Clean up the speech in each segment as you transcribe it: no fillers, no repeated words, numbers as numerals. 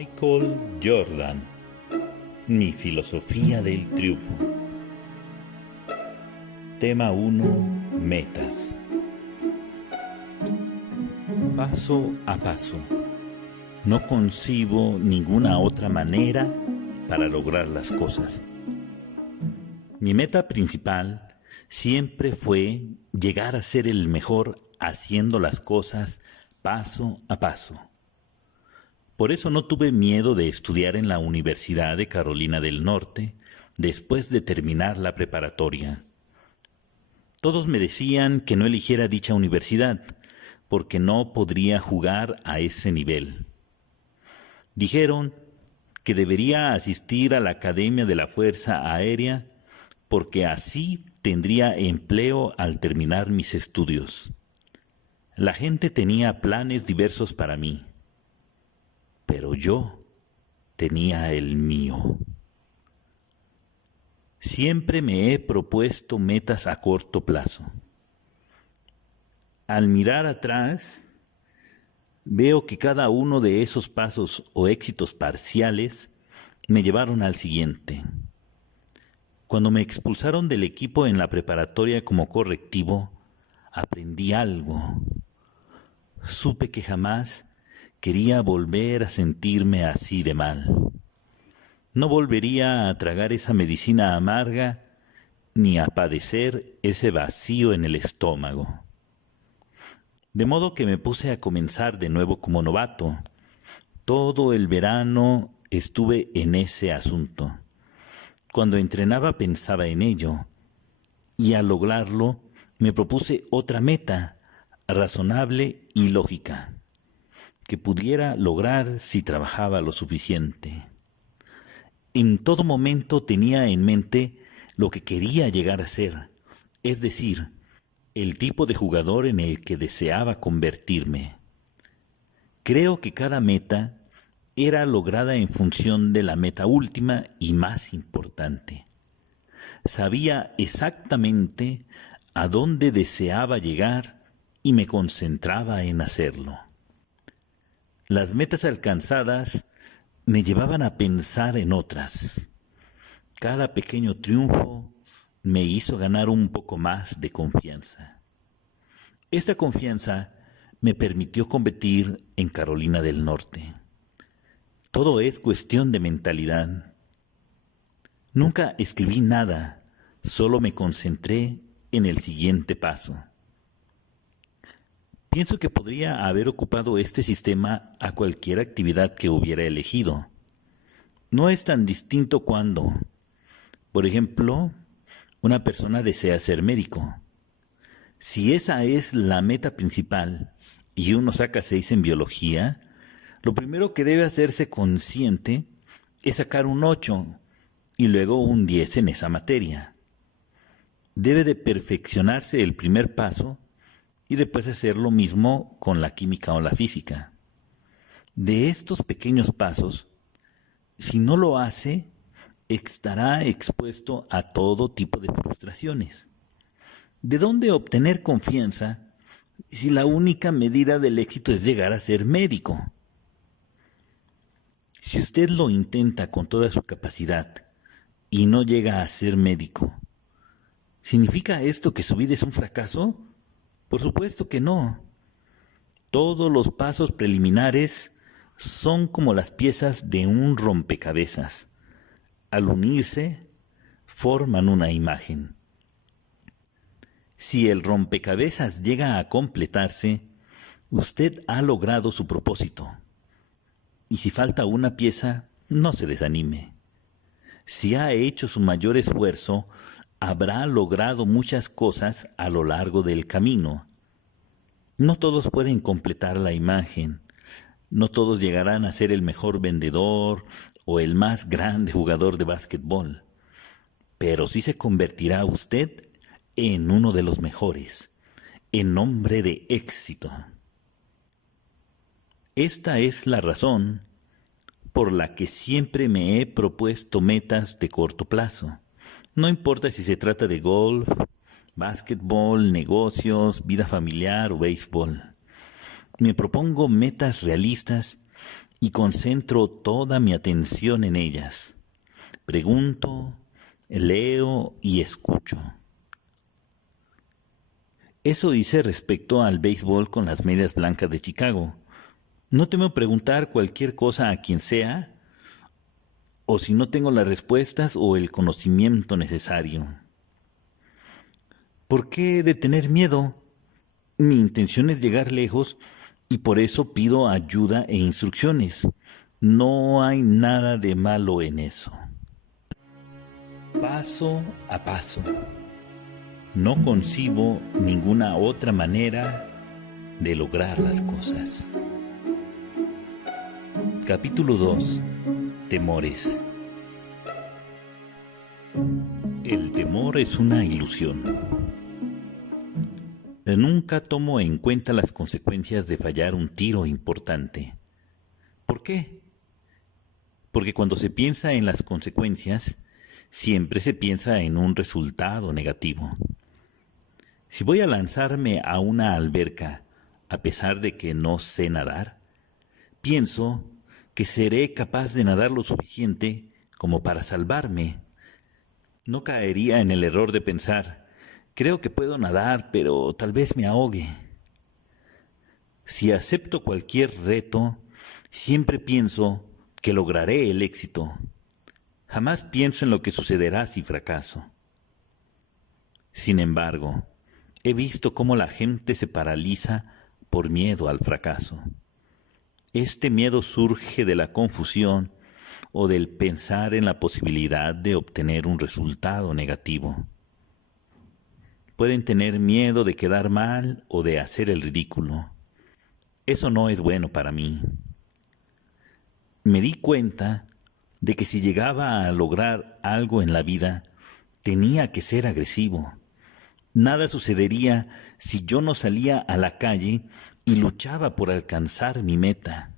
Michael Jordan, mi filosofía del triunfo. Tema 1. Metas. Paso a paso. No concibo ninguna otra manera para lograr las cosas. Mi meta principal siempre fue llegar a ser el mejor haciendo las cosas paso a paso. Por eso no tuve miedo de estudiar en la Universidad de Carolina del Norte después de terminar la preparatoria. Todos me decían que no eligiera dicha universidad porque no podría jugar a ese nivel. Dijeron que debería asistir a la Academia de la Fuerza Aérea porque así tendría empleo al terminar mis estudios. La gente tenía planes diversos para mí, pero yo tenía el mío. Siempre me he propuesto metas a corto plazo. Al mirar atrás, veo que cada uno de esos pasos o éxitos parciales me llevaron al siguiente. Cuando me expulsaron del equipo en la preparatoria como correctivo, aprendí algo. Supe que jamás quería volver a sentirme así de mal. No volvería a tragar esa medicina amarga ni a padecer ese vacío en el estómago. De modo que me puse a comenzar de nuevo como novato. Todo el verano estuve en ese asunto. Cuando entrenaba pensaba en ello, y al lograrlo me propuse otra meta, razonable y lógica, que pudiera lograr si trabajaba lo suficiente. En todo momento tenía en mente lo que quería llegar a ser, es decir, el tipo de jugador en el que deseaba convertirme. Creo que cada meta era lograda en función de la meta última y más importante. Sabía exactamente a dónde deseaba llegar y me concentraba en hacerlo. Las metas alcanzadas me llevaban a pensar en otras. Cada pequeño triunfo me hizo ganar un poco más de confianza. Esta confianza me permitió competir en Carolina del Norte. Todo es cuestión de mentalidad. Nunca escribí nada, solo me concentré en el siguiente paso. Pienso que podría haber ocupado este sistema a cualquier actividad que hubiera elegido. No es tan distinto cuando, por ejemplo, una persona desea ser médico. Si esa es la meta principal y uno saca 6 en biología, lo primero que debe hacerse consciente es sacar un 8 y luego un 10 en esa materia. Debe de perfeccionarse el primer paso y después hacer lo mismo con la química o la física. De estos pequeños pasos, si no lo hace, estará expuesto a todo tipo de frustraciones. ¿De dónde obtener confianza si la única medida del éxito es llegar a ser médico? Si usted lo intenta con toda su capacidad y no llega a ser médico, ¿significa esto que su vida es un fracaso? Por supuesto que no. Todos los pasos preliminares son como las piezas de un rompecabezas. Al unirse, forman una imagen. Si el rompecabezas llega a completarse, usted ha logrado su propósito. Y si falta una pieza, no se desanime. Si ha hecho su mayor esfuerzo, habrá logrado muchas cosas a lo largo del camino. No todos pueden completar la imagen. No todos llegarán a ser el mejor vendedor o el más grande jugador de básquetbol. Pero sí se convertirá usted en uno de los mejores, en hombre de éxito. Esta es la razón por la que siempre me he propuesto metas de corto plazo. No importa si se trata de golf, básquetbol, negocios, vida familiar o béisbol. Me propongo metas realistas y concentro toda mi atención en ellas. Pregunto, leo y escucho. Eso hice respecto al béisbol con las Medias Blancas de Chicago. No temo preguntar cualquier cosa a quien sea, o si no tengo las respuestas o el conocimiento necesario. ¿Por qué de tener miedo? Mi intención es llegar lejos y por eso pido ayuda e instrucciones. No hay nada de malo en eso. Paso a paso. No concibo ninguna otra manera de lograr las cosas. Capítulo 2. Temores. El temor es una ilusión. Nunca tomo en cuenta las consecuencias de fallar un tiro importante. ¿Por qué? Porque cuando se piensa en las consecuencias, siempre se piensa en un resultado negativo. Si voy a lanzarme a una alberca, a pesar de que no sé nadar, pienso que seré capaz de nadar lo suficiente como para salvarme. No caería en el error de pensar, creo que puedo nadar, pero tal vez me ahogue. Si acepto cualquier reto, siempre pienso que lograré el éxito. Jamás pienso en lo que sucederá si fracaso. Sin embargo, he visto cómo la gente se paraliza por miedo al fracaso. Este miedo surge de la confusión o del pensar en la posibilidad de obtener un resultado negativo. Pueden tener miedo de quedar mal o de hacer el ridículo. Eso no es bueno para mí. Me di cuenta de que si llegaba a lograr algo en la vida, tenía que ser agresivo. Nada sucedería si yo no salía a la calle y luchaba por alcanzar mi meta.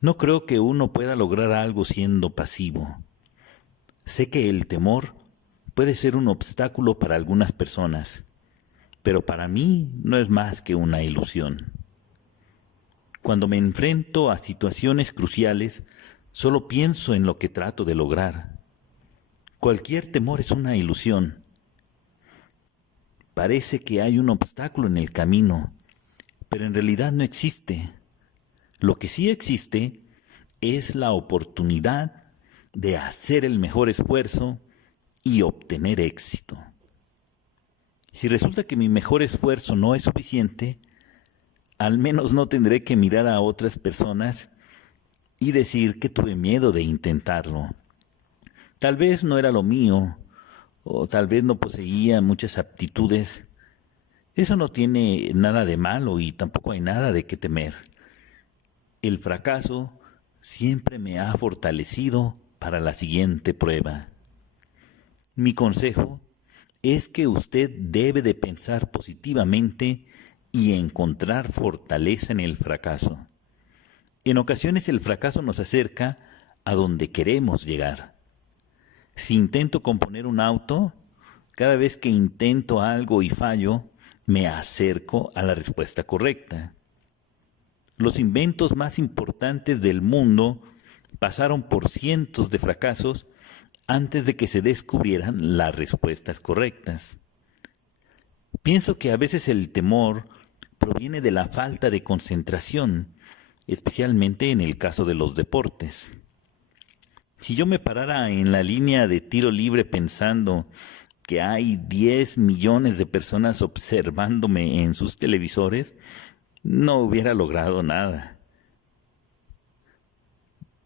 No creo que uno pueda lograr algo siendo pasivo. Sé que el temor puede ser un obstáculo para algunas personas, pero para mí no es más que una ilusión. Cuando me enfrento a situaciones cruciales, solo pienso en lo que trato de lograr. Cualquier temor es una ilusión. Parece que hay un obstáculo en el camino, pero en realidad no existe. Lo que sí existe es la oportunidad de hacer el mejor esfuerzo y obtener éxito. Si resulta que mi mejor esfuerzo no es suficiente, al menos no tendré que mirar a otras personas y decir que tuve miedo de intentarlo. Tal vez no era lo mío, o tal vez no poseía muchas aptitudes. Eso no tiene nada de malo y tampoco hay nada de qué temer. El fracaso siempre me ha fortalecido para la siguiente prueba. Mi consejo es que usted debe de pensar positivamente y encontrar fortaleza en el fracaso. En ocasiones el fracaso nos acerca a donde queremos llegar. Si intento componer un auto, cada vez que intento algo y fallo, me acerco a la respuesta correcta. Los inventos más importantes del mundo pasaron por cientos de fracasos antes de que se descubrieran las respuestas correctas. Pienso que a veces el temor proviene de la falta de concentración, especialmente en el caso de los deportes. Si yo me parara en la línea de tiro libre pensando que hay 10 millones de personas observándome en sus televisores, no hubiera logrado nada.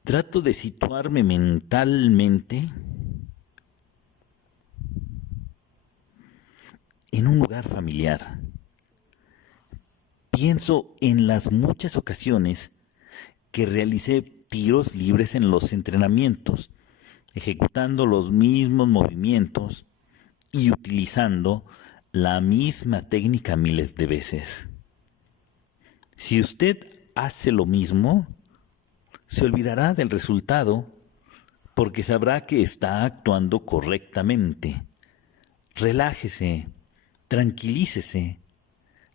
Trato de situarme mentalmente en un lugar familiar. Pienso en las muchas ocasiones que realicé tiros libres en los entrenamientos, ejecutando los mismos movimientos y utilizando la misma técnica miles de veces. Si usted hace lo mismo, se olvidará del resultado porque sabrá que está actuando correctamente. Relájese, tranquilícese.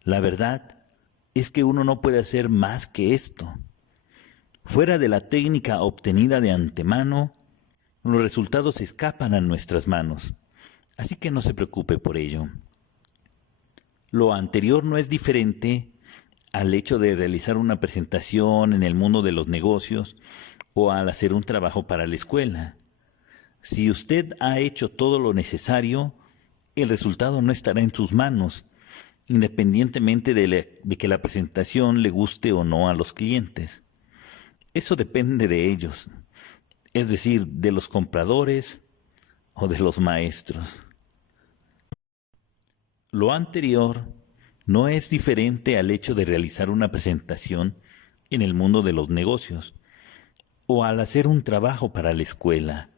La verdad es que uno no puede hacer más que esto. Fuera de la técnica obtenida de antemano, los resultados escapan a nuestras manos, así que no se preocupe por ello. Lo anterior no es diferente al hecho de realizar una presentación en el mundo de los negocios o al hacer un trabajo para la escuela. Si usted ha hecho todo lo necesario, el resultado no estará en sus manos, independientemente de que la presentación le guste o no a los clientes. Eso depende de ellos, es decir, de los compradores o de los maestros. Lo anterior no es diferente al hecho de realizar una presentación en el mundo de los negocios o al hacer un trabajo para la escuela.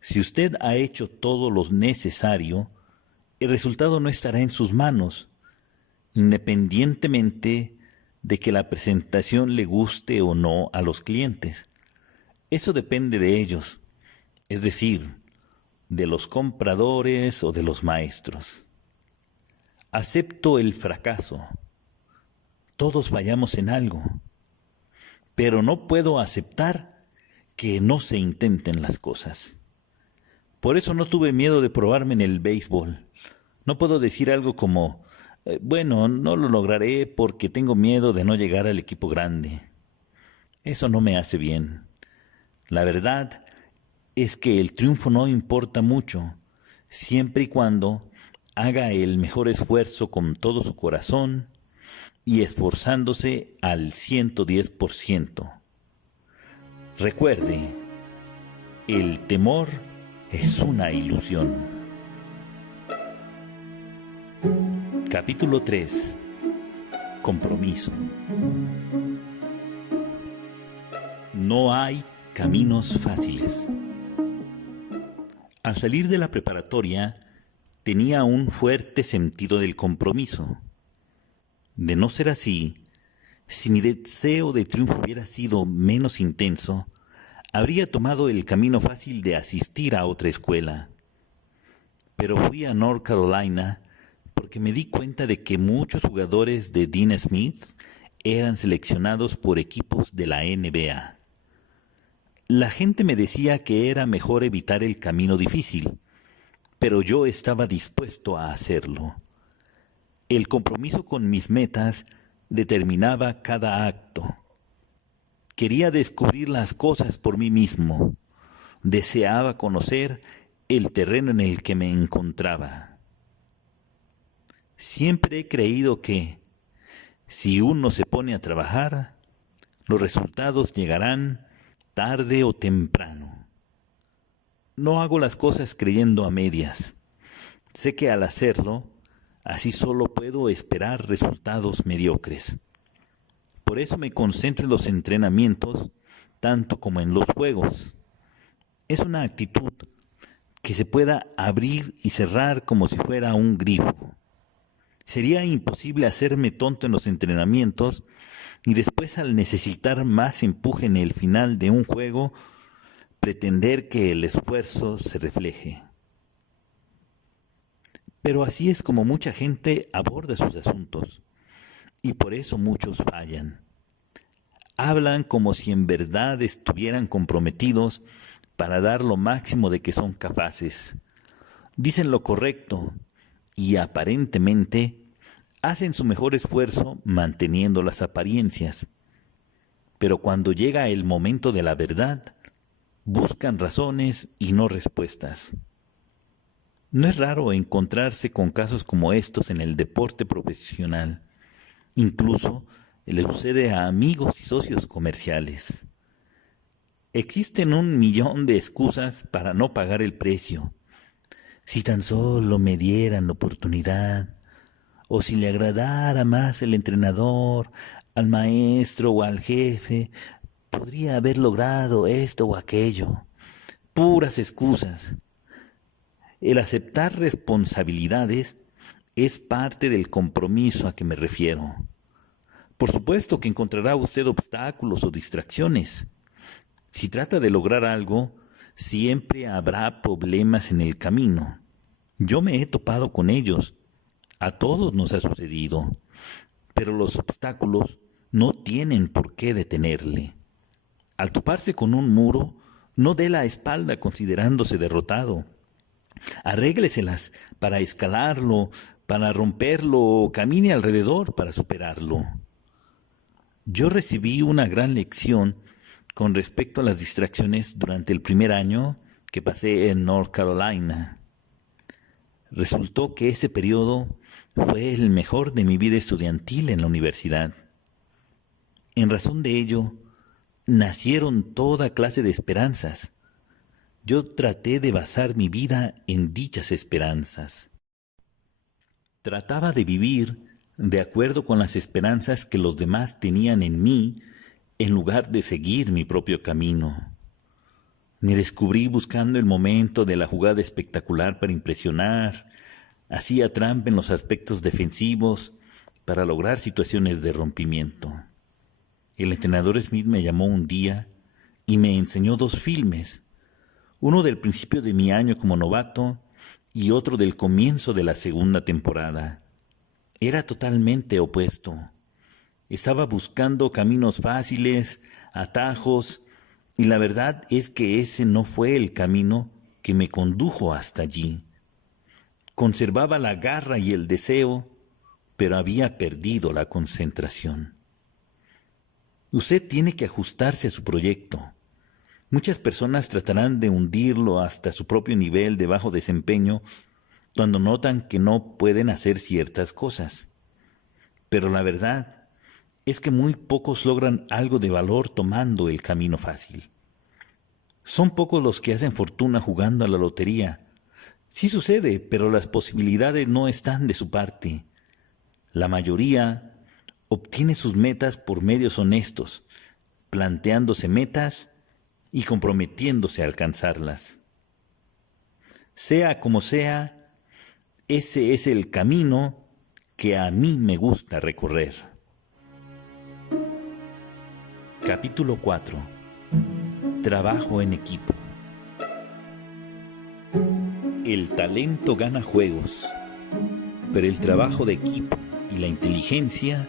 Si usted ha hecho todo lo necesario, el resultado no estará en sus manos, independientemente de que la presentación le guste o no a los clientes. Eso depende de ellos, es decir, de los compradores o de los maestros. Acepto el fracaso. Todos fallamos en algo, pero no puedo aceptar que no se intenten las cosas. Por eso no tuve miedo de probarme en el béisbol. No puedo decir algo como, bueno, no lo lograré porque tengo miedo de no llegar al equipo grande. Eso no me hace bien. La verdad es que el triunfo no importa mucho, siempre y cuando haga el mejor esfuerzo con todo su corazón y esforzándose al 110%. Recuerde, el temor es una ilusión. Capítulo 3. Compromiso. No hay caminos fáciles. Al salir de la preparatoria, tenía un fuerte sentido del compromiso. De no ser así, si mi deseo de triunfo hubiera sido menos intenso, habría tomado el camino fácil de asistir a otra escuela. Pero fui a North Carolina porque me di cuenta de que muchos jugadores de Dean Smith eran seleccionados por equipos de la NBA. La gente me decía que era mejor evitar el camino difícil, pero yo estaba dispuesto a hacerlo. El compromiso con mis metas determinaba cada acto. Quería descubrir las cosas por mí mismo. Deseaba conocer el terreno en el que me encontraba. Siempre he creído que, si uno se pone a trabajar, los resultados llegarán tarde o temprano. No hago las cosas creyendo a medias. Sé que al hacerlo, así solo puedo esperar resultados mediocres. Por eso me concentro en los entrenamientos, tanto como en los juegos. Es una actitud que se pueda abrir y cerrar como si fuera un grifo. Sería imposible hacerme tonto en los entrenamientos y después, al necesitar más empuje en el final de un juego, pretender que el esfuerzo se refleje. Pero así es como mucha gente aborda sus asuntos, y por eso muchos fallan. Hablan como si en verdad estuvieran comprometidos para dar lo máximo de que son capaces. Dicen lo correcto y aparentemente hacen su mejor esfuerzo manteniendo las apariencias. Pero cuando llega el momento de la verdad, buscan razones y no respuestas. No es raro encontrarse con casos como estos en el deporte profesional. Incluso le sucede a amigos y socios comerciales. Existen 1.000.000 de excusas para no pagar el precio. Si tan solo me dieran la oportunidad, o si le agradara más el entrenador, al maestro o al jefe, podría haber logrado esto o aquello. Puras excusas. El aceptar responsabilidades es parte del compromiso a que me refiero. Por supuesto que encontrará usted obstáculos o distracciones. Si trata de lograr algo, siempre habrá problemas en el camino. Yo me he topado con ellos. A todos nos ha sucedido. Pero los obstáculos no tienen por qué detenerle. Al toparse con un muro, no dé la espalda considerándose derrotado. Arrégleselas para escalarlo, para romperlo o camine alrededor para superarlo. Yo recibí una gran lección con respecto a las distracciones durante el primer año que pasé en North Carolina. Resultó que ese periodo fue el mejor de mi vida estudiantil en la universidad. En razón de ello, nacieron toda clase de esperanzas. Yo traté de basar mi vida en dichas esperanzas. Trataba de vivir de acuerdo con las esperanzas que los demás tenían en mí, en lugar de seguir mi propio camino. Me descubrí buscando el momento de la jugada espectacular para impresionar, hacía trampa en los aspectos defensivos para lograr situaciones de rompimiento. El entrenador Smith me llamó un día y me enseñó 2 filmes, uno del principio de mi año como novato y otro del comienzo de la segunda temporada. Era totalmente opuesto. Estaba buscando caminos fáciles, atajos, y la verdad es que ese no fue el camino que me condujo hasta allí. Conservaba la garra y el deseo, pero había perdido la concentración. Usted tiene que ajustarse a su proyecto. Muchas personas tratarán de hundirlo hasta su propio nivel de bajo desempeño cuando notan que no pueden hacer ciertas cosas. Pero la verdad es que muy pocos logran algo de valor tomando el camino fácil. Son pocos los que hacen fortuna jugando a la lotería. Sí sucede, pero las posibilidades no están de su parte. La mayoría obtiene sus metas por medios honestos, planteándose metas y comprometiéndose a alcanzarlas. Sea como sea, ese es el camino que a mí me gusta recorrer. Capítulo 4. Trabajo en equipo. El talento gana juegos, pero el trabajo de equipo y la inteligencia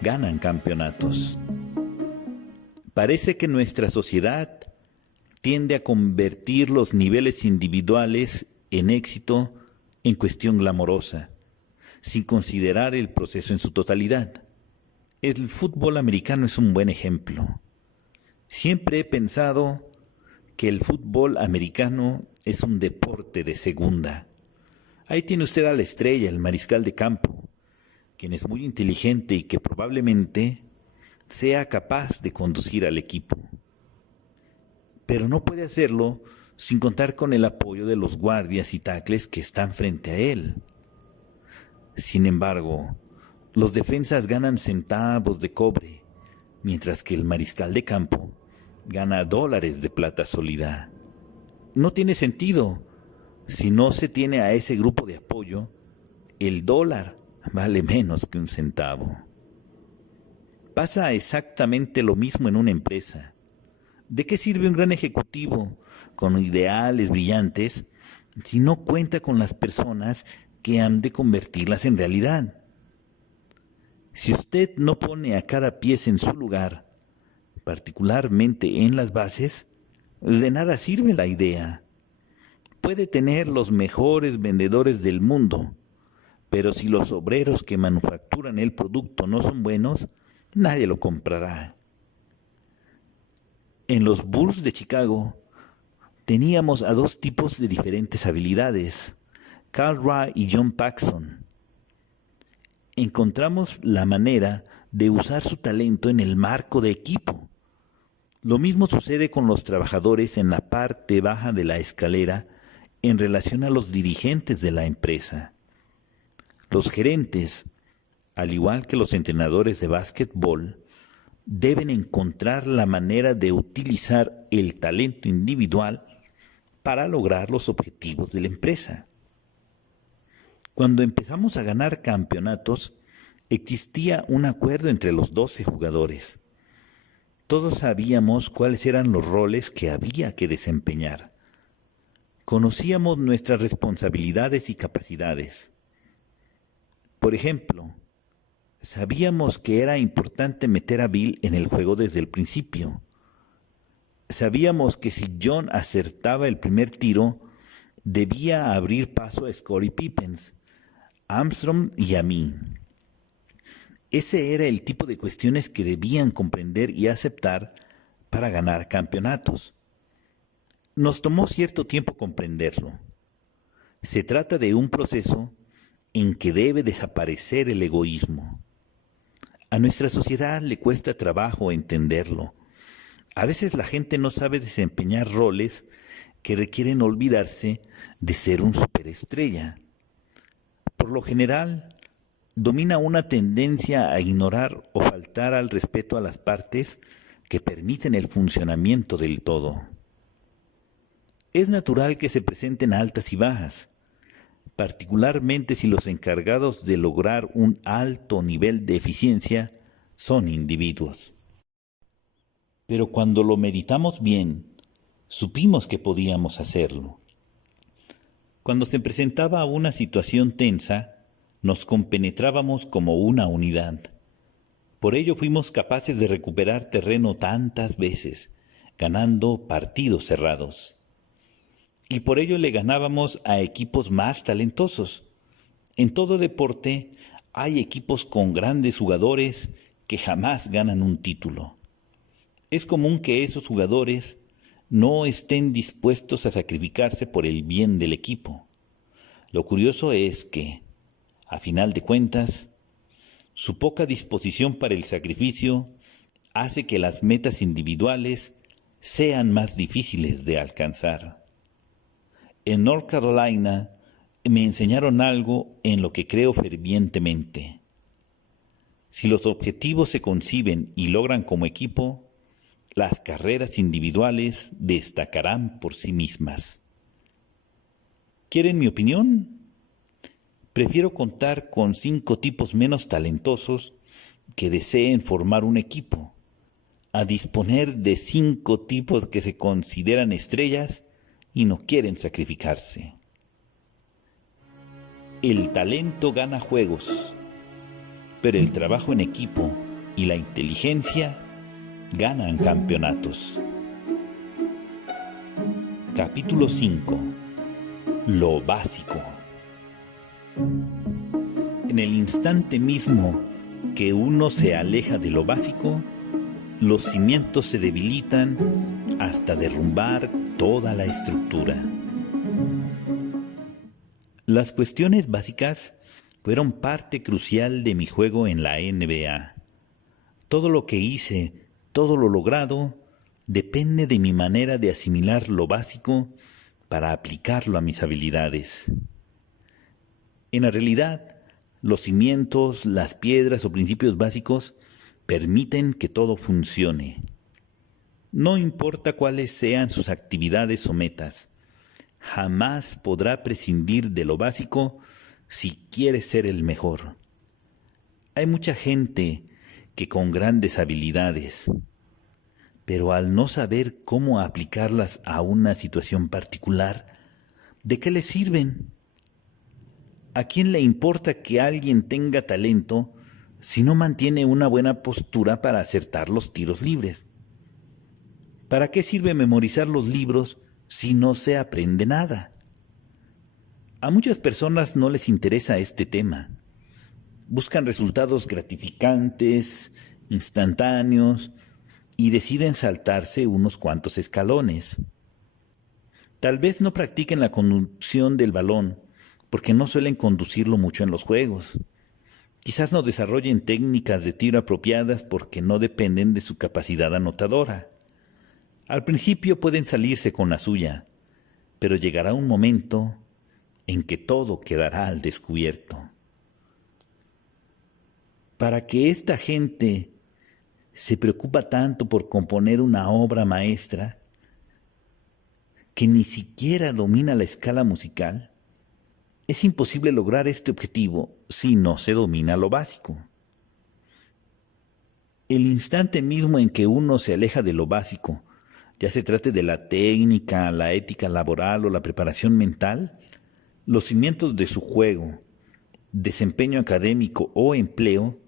ganan campeonatos. Parece que nuestra sociedad tiende a convertir los niveles individuales en éxito en cuestión glamorosa, sin considerar el proceso en su totalidad. El fútbol americano es un buen ejemplo. Siempre he pensado que el fútbol americano es un deporte de segunda. Ahí tiene usted a la estrella, el mariscal de campo, quien es muy inteligente y que probablemente sea capaz de conducir al equipo. Pero no puede hacerlo sin contar con el apoyo de los guardias y tackles que están frente a él. Sin embargo, los defensas ganan centavos de cobre, mientras que el mariscal de campo gana dólares de plata sólida. No tiene sentido. Si no se tiene a ese grupo de apoyo, el dólar vale menos que un centavo. Pasa exactamente lo mismo en una empresa. ¿De qué sirve un gran ejecutivo con ideales brillantes si no cuenta con las personas que han de convertirlas en realidad? Si usted no pone a cada pieza en su lugar, particularmente en las bases, de nada sirve la idea. Puede tener los mejores vendedores del mundo, pero si los obreros que manufacturan el producto no son buenos, nadie lo comprará. En los Bulls de Chicago teníamos a 2 tipos de diferentes habilidades, Carl Ray y John Paxson. Encontramos la manera de usar su talento en el marco de equipo. Lo mismo sucede con los trabajadores en la parte baja de la escalera en relación a los dirigentes de la empresa. Los gerentes, al igual que los entrenadores de básquetbol, deben encontrar la manera de utilizar el talento individual para lograr los objetivos de la empresa. Cuando empezamos a ganar campeonatos, existía un acuerdo entre los 12 jugadores. Todos sabíamos cuáles eran los roles que había que desempeñar. Conocíamos nuestras responsabilidades y capacidades. Por ejemplo, sabíamos que era importante meter a Bill en el juego desde el principio. Sabíamos que si John acertaba el primer tiro, debía abrir paso a Scottie Pippen, Armstrong y a mí. Ese era el tipo de cuestiones que debían comprender y aceptar para ganar campeonatos. Nos tomó cierto tiempo comprenderlo. Se trata de un proceso en que debe desaparecer el egoísmo. A nuestra sociedad le cuesta trabajo entenderlo. A veces la gente no sabe desempeñar roles que requieren olvidarse de ser un superestrella. Por lo general, domina una tendencia a ignorar o faltar al respeto a las partes que permiten el funcionamiento del todo. Es natural que se presenten altas y bajas, particularmente si los encargados de lograr un alto nivel de eficiencia son individuos. Pero cuando lo meditamos bien, supimos que podíamos hacerlo. Cuando se presentaba una situación tensa, nos compenetrábamos como una unidad. Por ello fuimos capaces de recuperar terreno tantas veces, ganando partidos cerrados. Y por ello le ganábamos a equipos más talentosos. En todo deporte hay equipos con grandes jugadores que jamás ganan un título. Es común que esos jugadores no estén dispuestos a sacrificarse por el bien del equipo. Lo curioso es que, a final de cuentas, su poca disposición para el sacrificio hace que las metas individuales sean más difíciles de alcanzar. En North Carolina me enseñaron algo en lo que creo fervientemente. Si los objetivos se conciben y logran como equipo, las carreras individuales destacarán por sí mismas. ¿Quieren mi opinión? Prefiero contar con 5 tipos menos talentosos que deseen formar un equipo, a disponer de 5 tipos que se consideran estrellas y no quieren sacrificarse. El talento gana juegos, pero el trabajo en equipo y la inteligencia ganan campeonatos. Capítulo 5. Lo básico. En el instante mismo que uno se aleja de lo básico, los cimientos se debilitan hasta derrumbar toda la estructura. Las cuestiones básicas fueron parte crucial de mi juego en la NBA. Todo lo que hice, todo lo logrado, depende de mi manera de asimilar lo básico para aplicarlo a mis habilidades. En la realidad, los cimientos, las piedras o principios básicos permiten que todo funcione. No importa cuáles sean sus actividades o metas, jamás podrá prescindir de lo básico si quiere ser el mejor. Hay mucha gente que con grandes habilidades, pero al no saber cómo aplicarlas a una situación particular, ¿de qué les sirven? ¿A quién le importa que alguien tenga talento si no mantiene una buena postura para acertar los tiros libres? ¿Para qué sirve memorizar los libros si no se aprende nada? A muchas personas no les interesa este tema. Buscan resultados gratificantes, instantáneos, y deciden saltarse unos cuantos escalones. Tal vez no practiquen la conducción del balón, porque no suelen conducirlo mucho en los juegos. Quizás no desarrollen técnicas de tiro apropiadas porque no dependen de su capacidad anotadora. Al principio pueden salirse con la suya, pero llegará un momento en que todo quedará al descubierto. Para que esta gente se preocupa tanto por componer una obra maestra que ni siquiera domina la escala musical, es imposible lograr este objetivo si no se domina lo básico. El instante mismo en que uno se aleja de lo básico, ya se trate de la técnica, la ética laboral o la preparación mental, los cimientos de su juego, desempeño académico o empleo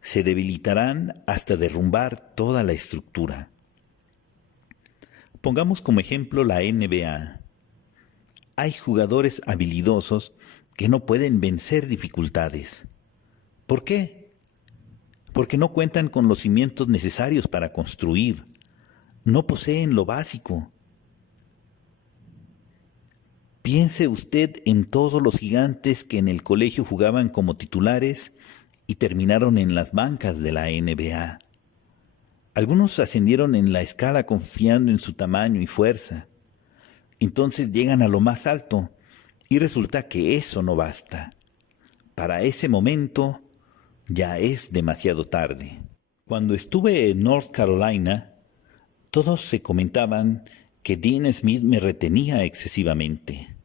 se debilitarán hasta derrumbar toda la estructura. Pongamos como ejemplo la NBA. Hay jugadores habilidosos que no pueden vencer dificultades. ¿Por qué? Porque no cuentan con los cimientos necesarios para construir. No poseen lo básico. Piense usted en todos los gigantes que en el colegio jugaban como titulares y terminaron en las bancas de la NBA. Algunos ascendieron en la escala confiando en su tamaño y fuerza. Entonces llegan a lo más alto y resulta que eso no basta. Para ese momento ya es demasiado tarde. Cuando estuve en North Carolina, todos se comentaban que Dean Smith me retenía excesivamente.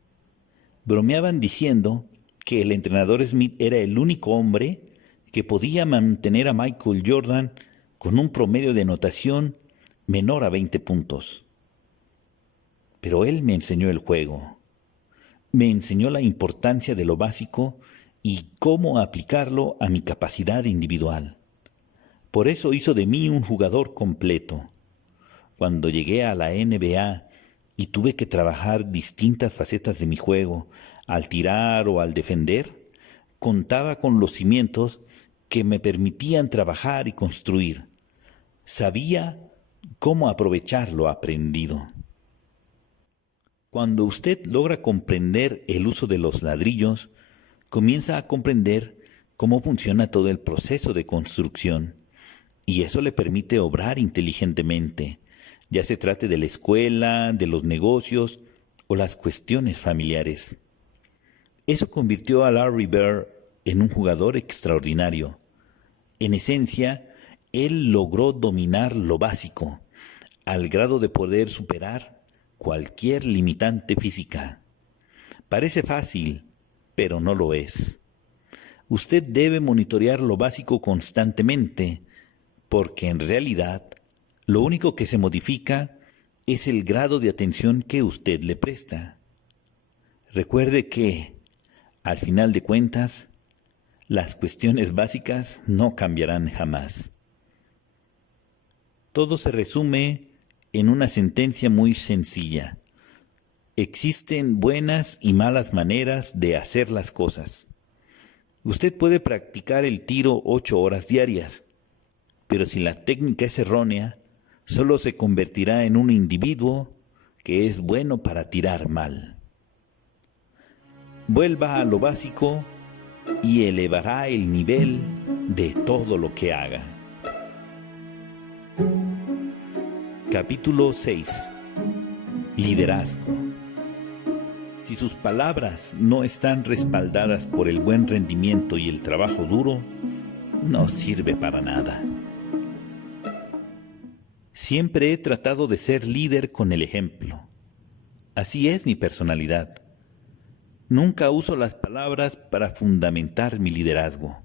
Bromeaban diciendo que el entrenador Smith era el único hombre que podía mantener a Michael Jordan con un promedio de anotación menor a 20 puntos. Pero él me enseñó el juego, me enseñó la importancia de lo básico y cómo aplicarlo a mi capacidad individual. Por eso hizo de mí un jugador completo. Cuando llegué a la NBA y tuve que trabajar distintas facetas de mi juego, al tirar o al defender, contaba con los cimientos que me permitían trabajar y construir. Sabía cómo aprovechar lo aprendido. Cuando usted logra comprender el uso de los ladrillos, comienza a comprender cómo funciona todo el proceso de construcción, y eso le permite obrar inteligentemente, ya se trate de la escuela, de los negocios o las cuestiones familiares. Eso convirtió a Larry Bird en un jugador extraordinario. En esencia, él logró dominar lo básico, al grado de poder superar cualquier limitante física. Parece fácil, pero no lo es. Usted debe monitorear lo básico constantemente, porque en realidad lo único que se modifica es el grado de atención que usted le presta. Recuerde que, al final de cuentas, las cuestiones básicas no cambiarán jamás. Todo se resume en una sentencia muy sencilla. Existen buenas y malas maneras de hacer las cosas. Usted puede practicar el tiro 8 horas diarias, pero si la técnica es errónea, solo se convertirá en un individuo que es bueno para tirar mal. Vuelva a lo básico y elevará el nivel de todo lo que haga. Capítulo 6. Liderazgo. Si sus palabras no están respaldadas por el buen rendimiento y el trabajo duro, no sirve para nada. Siempre he tratado de ser líder con el ejemplo. Así es mi personalidad. Nunca uso las palabras para fundamentar mi liderazgo.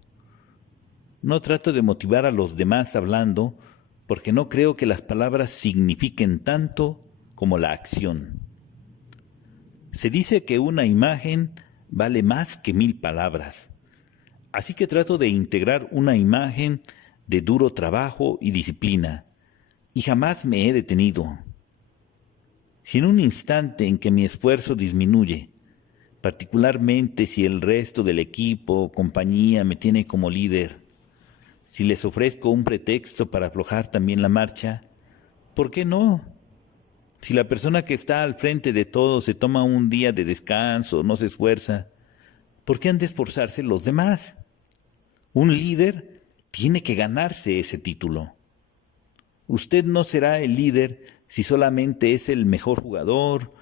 No trato de motivar a los demás hablando porque no creo que las palabras signifiquen tanto como la acción. Se dice que una imagen vale más que 1000 palabras. Así que trato de integrar una imagen de duro trabajo y disciplina, y jamás me he detenido. Si en un instante en que mi esfuerzo disminuye, particularmente si el resto del equipo o compañía me tiene como líder, si les ofrezco un pretexto para aflojar también la marcha, ¿por qué no? Si la persona que está al frente de todo se toma un día de descanso, no se esfuerza, ¿por qué han de esforzarse los demás? Un líder tiene que ganarse ese título. Usted no será el líder si solamente es el mejor jugador,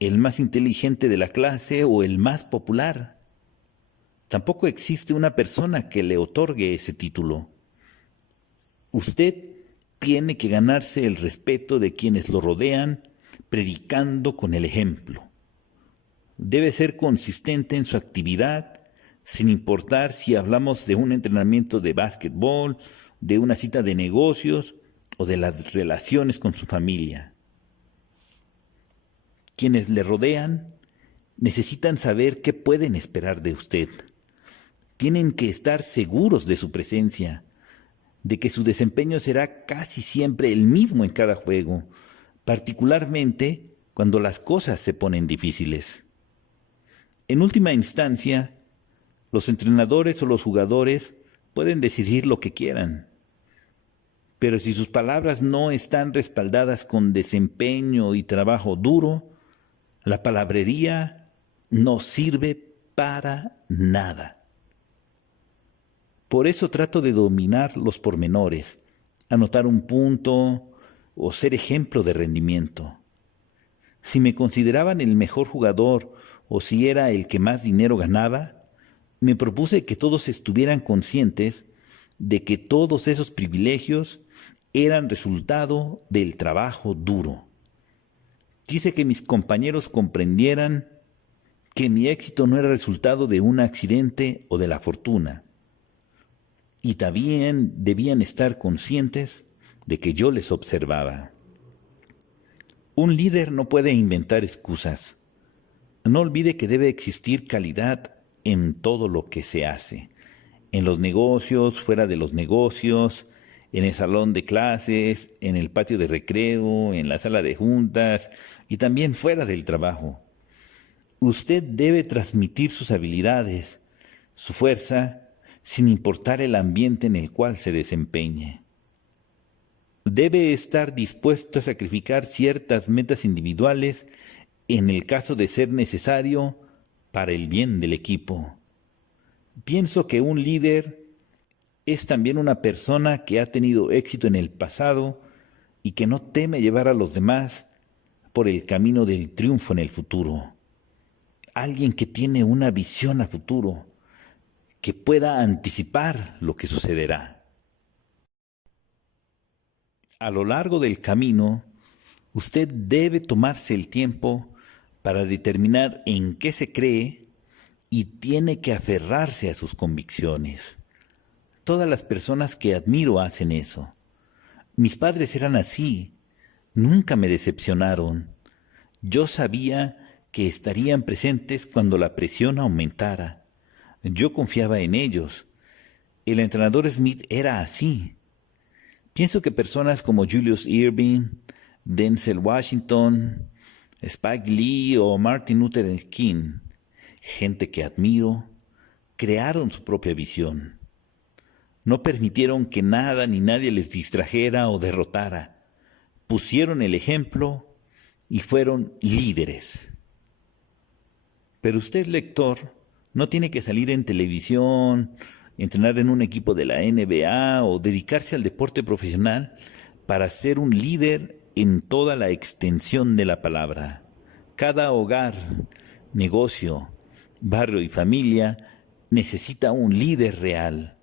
el más inteligente de la clase o el más popular. Tampoco existe una persona que le otorgue ese título. Usted tiene que ganarse el respeto de quienes lo rodean, predicando con el ejemplo. Debe ser consistente en su actividad, sin importar si hablamos de un entrenamiento de básquetbol, de una cita de negocios o de las relaciones con su familia. Quienes le rodean necesitan saber qué pueden esperar de usted. Tienen que estar seguros de su presencia, de que su desempeño será casi siempre el mismo en cada juego, particularmente cuando las cosas se ponen difíciles. En última instancia, los entrenadores o los jugadores pueden decidir lo que quieran, pero si sus palabras no están respaldadas con desempeño y trabajo duro, la palabrería no sirve para nada. Por eso trato de dominar los pormenores, anotar un punto o ser ejemplo de rendimiento. Si me consideraban el mejor jugador o si era el que más dinero ganaba, me propuse que todos estuvieran conscientes de que todos esos privilegios eran resultado del trabajo duro. Quise que mis compañeros comprendieran que mi éxito no era resultado de un accidente o de la fortuna. Y también debían estar conscientes de que yo les observaba. Un líder no puede inventar excusas. No olvide que debe existir calidad en todo lo que se hace, en los negocios, fuera de los negocios, en el salón de clases, en el patio de recreo, en la sala de juntas y también fuera del trabajo. Usted debe transmitir sus habilidades, su fuerza, sin importar el ambiente en el cual se desempeñe. Debe estar dispuesto a sacrificar ciertas metas individuales en el caso de ser necesario para el bien del equipo. Pienso que un líder es también una persona que ha tenido éxito en el pasado y que no teme llevar a los demás por el camino del triunfo en el futuro. Alguien que tiene una visión a futuro, que pueda anticipar lo que sucederá. A lo largo del camino, usted debe tomarse el tiempo para determinar en qué se cree y tiene que aferrarse a sus convicciones. Todas las personas que admiro hacen eso. Mis padres eran así, nunca me decepcionaron. Yo sabía que estarían presentes cuando la presión aumentara. Yo confiaba en ellos. El entrenador Smith era así. Pienso que personas como Julius Erving, Denzel Washington, Spike Lee o Martin Luther King, gente que admiro, crearon su propia visión. No permitieron que nada ni nadie les distrajera o derrotara. Pusieron el ejemplo y fueron líderes. Pero usted, lector, no tiene que salir en televisión, entrenar en un equipo de la NBA o dedicarse al deporte profesional para ser un líder en toda la extensión de la palabra. Cada hogar, negocio, barrio y familia necesita un líder real.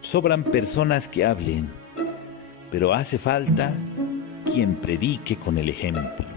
Sobran personas que hablen, pero hace falta quien predique con el ejemplo.